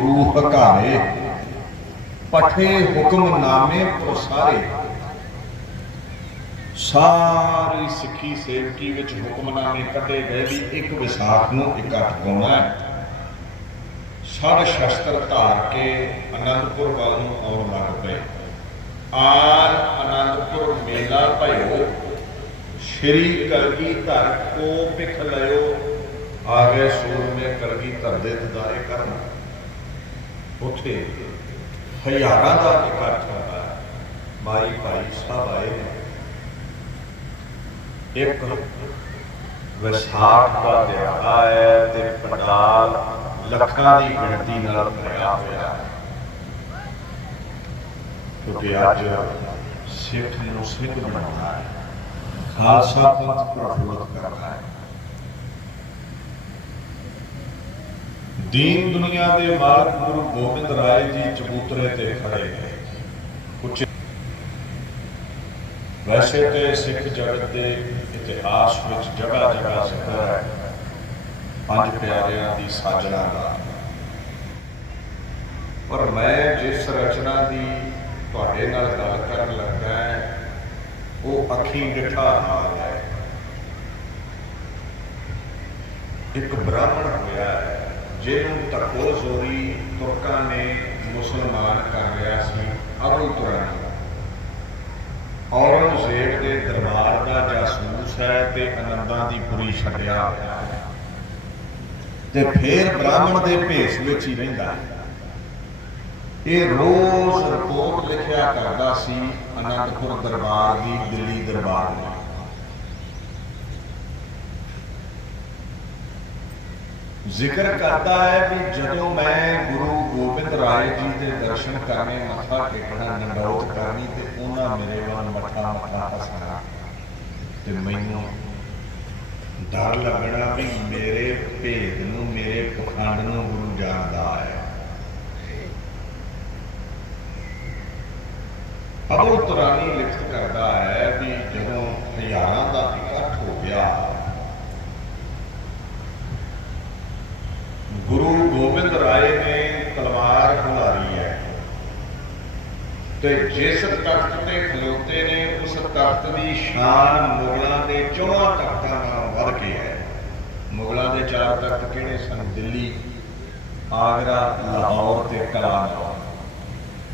ਰੂਹ ਹਕਾਰੇ, ਪਠੇ ਹੁਕਮਨਾਮੇ ਪ੍ਰਸਾਰੇ ਸਾਰੀ ਸਿੱਖੀ ਸੇਵਕੀ ਵਿੱਚ ਹੁਕਮਨਾਮੇ ਕੱਢੇ ਗਏ ਵੀ ਇੱਕ ਵਿਸਾਖ ਨੂੰ ਇਕੱਠ ਪਾਉਣਾ ਹੈ। ਸਭ ਸ਼ਸਤਰ ਧਾਰ ਕੇ ਅਨੰਦਪੁਰ ਵੱਲ ਨੂੰ ਆਉਣ ਲੱਗ ਪਏ। ਆਰ ਅਨੰਦਪੁਰ ਮੇਲਾ ਭਇਓ, ਸ਼੍ਰੀ ਕਲਗੀ ਧਰ ਕੋ ਪਿਖ ਲਿਓ ਆ ਗਏ ਸੂਰਮੇ ਕਲਗੀ ਧਰ ਦੇ ਦਿਦਾਰੇ ਕਰਨ। ਉੱਥੇ ਹਜ਼ਾਰਾਂ ਦਾ ਇਕੱਠ ਹੁੰਦਾ ਮਾਈ ਭਾਈ ਸਭ ਆਏ ਨੇ। ਇੱਕ ਵਿਸਾਖ ਦਾ ਦਿਹਾੜਾ ਹੈ ਤੇ ਪੰਡਾਲ ਲੱਖਾਂ ਦੀ ਗਿਣਤੀ ਨਾਲ ਭਰਿਆ ਹੋਇਆ ਹੈ। ਕਿਉਂਕਿ ਅੱਜ ਸਿੱਖ ਨੂੰ ਸਿੱਖ ਬਣਾਉਣਾ ਹੈ। ਖਾਲਸਾ ਪੰਥ ਪ੍ਰਫੁੱਲਤ ਕਰਨਾ ਹੈ। ਦੀਨ ਦੁਨੀਆ ਦੇ ਮਾਲਕ ਗੁਰੂ ਗੋਬਿੰਦ ਰਾਏ ਜੀ ਚਬੂਤਰੇ ਤੇ ਖੜੇ ਨੇ। ਉੱਚ ਵੈਸੇ ਤੇ ਸਿੱਖ ਜਗਤ ਦੇ ਇਤਿਹਾਸ ਵਿੱਚ ਜਗ੍ਹਾ ਜਗ੍ਹਾ ਜ਼ਿਕਰ ਹੈ। ਪੰਜ ਪਿਆਰਿਆਂ ਦੀ ਸਾਜਣਾ ਦਾ। ਪਰ ਮੈਂ ਜਿਸ ਰਚਨਾ ਦੀ ਤੁਹਾਡੇ ਨਾਲ ਗੱਲ ਕਰਨ ਲੱਗਾ ਉਹ ਅੱਖੀ ਡਿਠਾ ਨਾਲ ਹੈ। ਇੱਕ ਬ੍ਰਾਹਮਣ ਜਿਹਨੂੰ ਤਕੋ ਜ਼ੋਰੀ ਤੁਰਕਾਂ ਨੇ ਮੁਸਲਮਾਨ ਕਰ ਲਿਆ ਸੀ ਅਬੁਲ ਤੁਰਾਨੀ ਔਰੰਗਜ਼ੇਬ ਦੇ ਦਰਬਾਰ ਦਾ ਜਾਸੂਸ ਹੈ ਤੇ ਆਨੰਦਾਂ ਦੀ ਪੁਰੀ ਛੱਡਿਆ ਤੇ ਫੇਰ ਬ੍ਰਾਹਮਣ ਦੇ ਭੇਸ ਵਿੱਚ ਹੀ ਰਹਿੰਦਾ ਹੈ। ਇਹ ਰੋਜ਼ ਰਿਪੋਰਟ ਲਿਖਿਆ ਕਰਦਾ ਸੀ, ਅਨੰਦਪੁਰ ਦਰਬਾਰ ਦੀ ਦਿੱਲੀ ਦਰਬਾਰ ਦੀ ਜ਼ਿਕਰ ਕਰਦਾ ਹੈ ਵੀ ਜਦੋਂ ਮੈਂ ਗੁਰੂ ਗੋਬਿੰਦ ਰਾਏ ਜੀ ਦੇ ਦਰਸ਼ਨ ਕਰਨੇ ਮੱਥਾ ਟੇਕਣਾ ਨੰਡੋਤ ਕਰਨੀ ਤੇ ਉਹਨਾਂ ਮੇਰੇ ਵੱਲ ਮੱਥਾ ਮੱਥਾ ਹੱਸਣਾ ਤੇ ਮੈਨੂੰ ਡਰ ਲੱਗਣਾ ਵੀ ਮੇਰੇ ਭੇਦ ਨੂੰ, ਮੇਰੇ ਪਖੰਡ ਨੂੰ ਗੁਰੂ ਜਾਣਦਾ ਹੈ। ਅਬੂ ਤੁਰਾਨੀ ਲਿਖਤ ਕਰਦਾ ਹੈ ਵੀ ਜਦੋਂ ਹਜ਼ਾਰਾਂ ਦਾ ਇਕੱਠ ਹੋ ਗਿਆ ਗੁਰੂ ਗੋਬਿੰਦ ਰਾਏ ਨੇ ਤਲਵਾਰ ਖੁਲਾਰੀ ਹੈ। ਤੇ ਜਿਸ ਤਖਤ ਤੇ ਖਲੋਤੇ ਨੇ, ਉਸ ਤਖਤ ਦੀ ਸ਼ਾਨ ਮੁਗਲਾਂ ਦੇ ਚੌਹਾਂ ਤਖਤਾਂ ਨਾਲੋਂ ਵੱਧ ਕੇ ਹੈ। ਮੁਗਲਾਂ ਦੇ ਚਾਰ ਤਖਤ ਕਿਹੜੇ ਸਨ? ਦਿੱਲੀ, ਆਗਰਾ, ਲਾਹੌਰ ਤੇ ਕਲਾਨੌਰ